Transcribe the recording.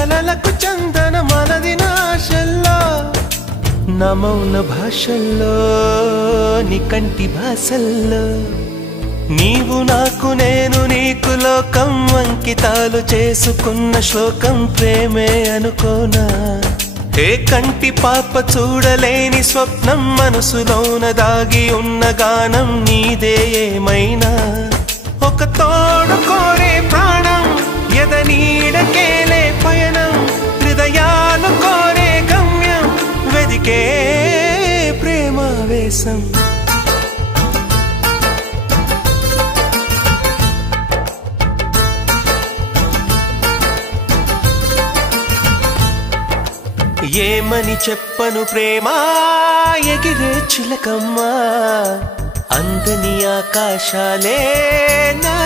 కలలకు చందన మనది నాశల్లో నా మౌన భాషల్లో నీ కంటి భాషల్లో నీవు నాకు నేను నీకు లోకం అంకితాలు చేసుకున్న శ్లోకం ప్రేమే అనుకోనా ఏ కంటి పాప చూడలేని స్వప్నం మనసులోన దాగి ఉన్న గానం నీదే ఏమైనా ఒక తోడు కోరే ప్రాణం ఎదనీడకేలే పయనం హృదయాలు కోరే గమ్యం వెదికే ప్రేమావేశం ఏమని చెప్పను ప్రేమా ఎగిరే చిలకమ్మా అందని ఆకాశాలే నా